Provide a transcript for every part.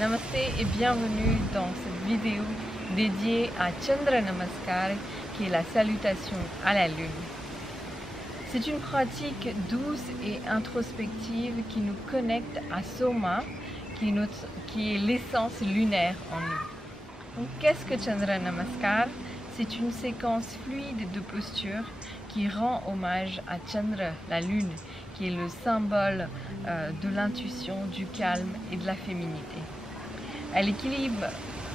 Namaste et bienvenue dans cette vidéo dédiée à Chandra Namaskar, qui est la salutation à la lune. C'est une pratique douce et introspective qui nous connecte à Soma, qui est l'essence lunaire en nous. Donc, qu'est-ce que Chandra Namaskar? C'est une séquence fluide de postures qui rend hommage à Chandra, la lune, qui est le symbole de l'intuition, du calme et de la féminité. Elle équilibre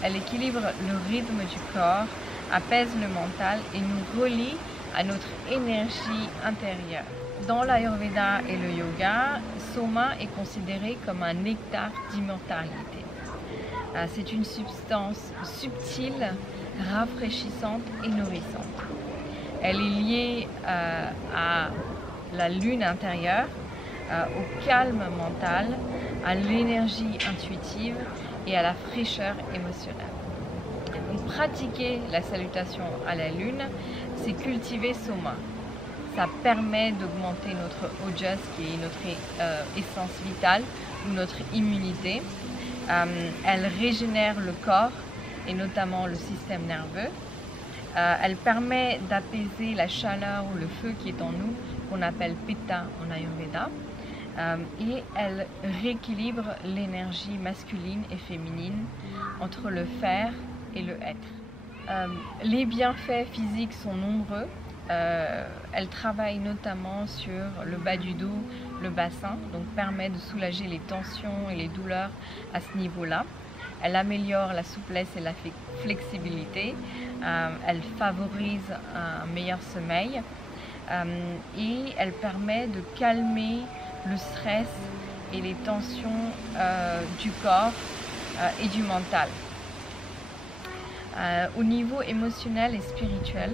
le rythme du corps, apaise le mental et nous relie à notre énergie intérieure. Dans l'Ayurveda et le yoga, Soma est considéré comme un nectar d'immortalité. C'est une substance subtile, rafraîchissante et nourrissante. Elle est liée à la lune intérieure, au calme mental, à l'énergie intuitive et à la fraîcheur émotionnelle. Donc, pratiquer la salutation à la lune, c'est cultiver Soma. Ça permet d'augmenter notre ojas, qui est notre essence vitale, ou notre immunité. Elle régénère le corps et notamment le système nerveux. Elle permet d'apaiser la chaleur ou le feu qui est en nous, qu'on appelle Pitta en Ayurveda. Et elle rééquilibre l'énergie masculine et féminine entre le faire et le être. Les bienfaits physiques sont nombreux. Elle travaille notamment sur le bas du dos, le bassin, donc permet de soulager les tensions et les douleurs à ce niveau-là. Elle améliore la souplesse et la flexibilité. Elle favorise un meilleur sommeil et elle permet de calmer le stress et les tensions du corps et du mental. Au niveau émotionnel et spirituel,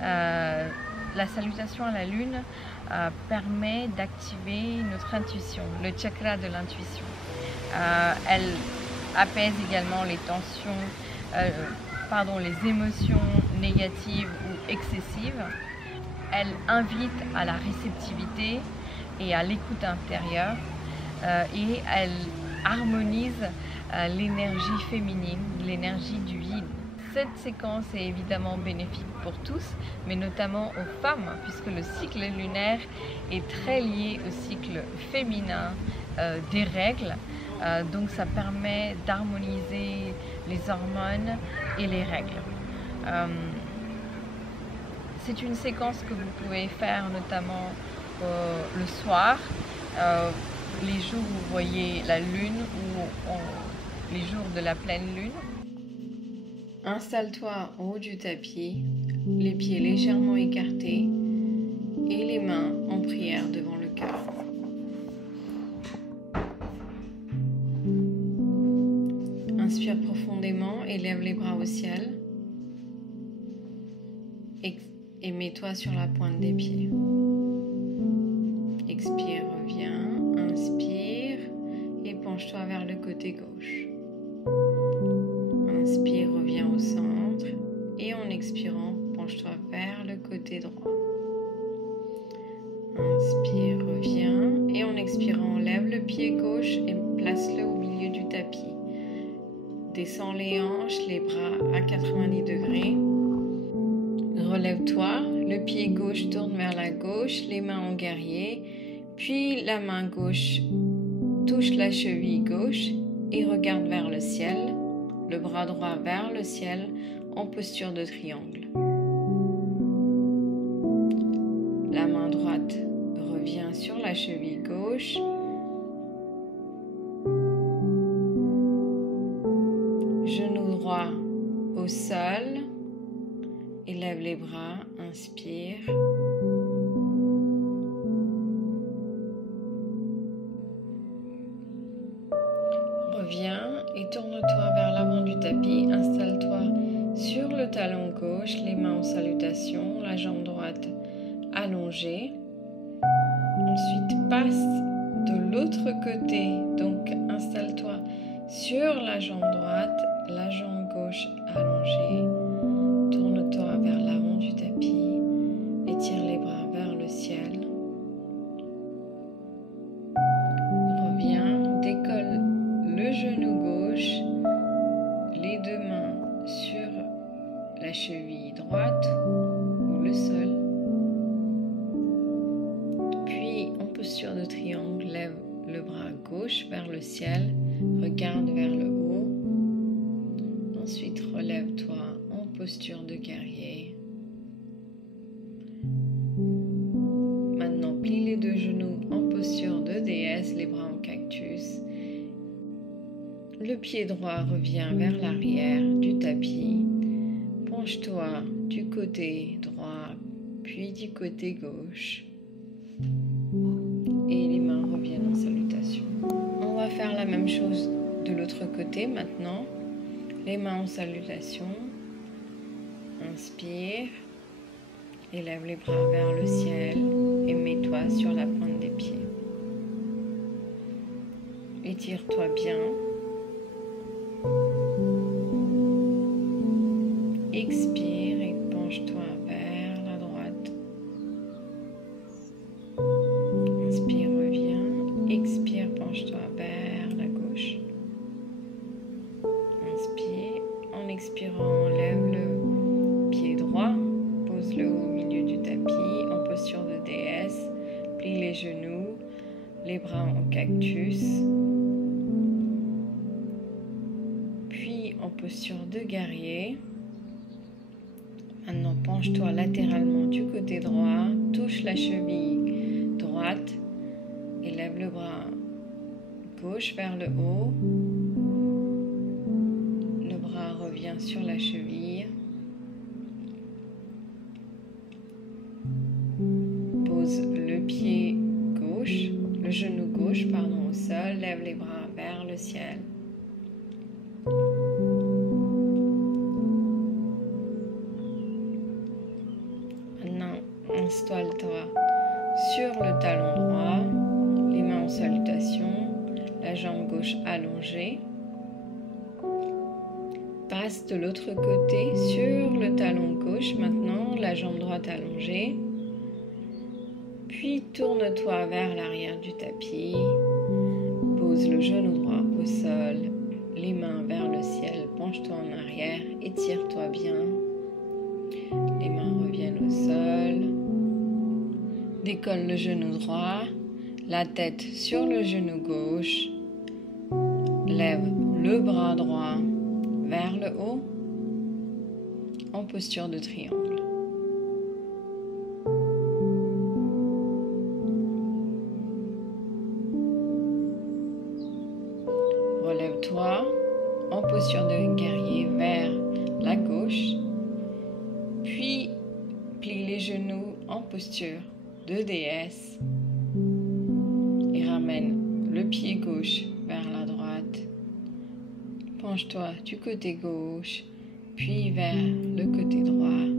la salutation à la lune permet d'activer notre intuition, le chakra de l'intuition. Elle apaise également les tensions, les émotions négatives ou excessives. Elle invite à la réceptivité et à l'écoute intérieure et elle harmonise l'énergie féminine, l'énergie du yin. Cette séquence est évidemment bénéfique pour tous, mais notamment aux femmes, puisque le cycle lunaire est très lié au cycle féminin des règles. Donc ça permet d'harmoniser les hormones et les règles. C'est une séquence que vous pouvez faire notamment le soir, les jours où vous voyez la lune ou les jours de la pleine lune. Installe-toi en haut du tapis, les pieds légèrement écartés et les mains en prière devant le cœur. Inspire profondément et lève les bras au ciel et mets-toi sur la pointe des pieds. Expire, reviens, inspire et penche-toi vers le côté gauche. Inspire, reviens au centre et en expirant, penche-toi vers le côté droit. Inspire, reviens et en expirant, lève le pied gauche et place-le au milieu du tapis. Descends les hanches, les bras à 90 degrés. Relève-toi, le pied gauche tourne vers la gauche, les mains en guerrier, puis la main gauche touche la cheville gauche et regarde vers le ciel, le bras droit vers le ciel en posture de triangle. La main droite revient sur la cheville gauche. Genou droit au sol. Élève les bras, inspire. Reviens et tourne-toi vers l'avant du tapis. Installe-toi sur le talon gauche, les mains en salutation, la jambe droite allongée. Ensuite, passe de l'autre côté. Donc, installe-toi sur la jambe droite, la jambe gauche allongée. Tourne-toi vers l'avant du tapis, étire les bras vers le ciel. Reviens, décolle le genou gauche la cheville droite ou le sol. Puis en posture de triangle, lève le bras gauche vers le ciel, regarde vers le haut. Ensuite, relève-toi en posture de guerrier. Maintenant, plie les deux genoux en posture de déesse, les bras en cactus. Le pied droit revient vers l'arrière du tapis. Penche-toi du côté droit, puis du côté gauche. Et les mains reviennent en salutation. On va faire la même chose de l'autre côté maintenant. Les mains en salutation. Inspire. Élève les bras vers le ciel et mets-toi sur la pointe des pieds. Étire-toi bien. Expire et penche-toi vers la droite. Inspire, reviens. Expire, penche-toi vers la gauche. Inspire. En expirant, lève le pied droit. Pose-le au milieu du tapis en posture de déesse. Plie les genoux, les bras en cactus. Puis en posture de guerrier. Maintenant, penche-toi latéralement du côté droit, touche la cheville droite, élève le bras gauche vers le haut. Le bras revient sur la cheville. Pose le pied gauche, le genou gauche, au sol, lève les bras vers le ciel. Installe-toi sur le talon droit, les mains en salutation, la jambe gauche allongée. Passe de l'autre côté sur le talon gauche maintenant, la jambe droite allongée. Puis tourne-toi vers l'arrière du tapis. Pose le genou droit au sol, les mains vers le ciel, penche-toi en arrière, étire-toi bien. Les mains reviennent au sol. Décolle le genou droit, la tête sur le genou gauche. Lève le bras droit vers le haut en posture de triangle. Relève-toi en posture de guerrier vers la gauche, puis plie les genoux en posture de déesse et ramène le pied gauche vers la droite. Penche-toi du côté gauche, puis vers le côté droit.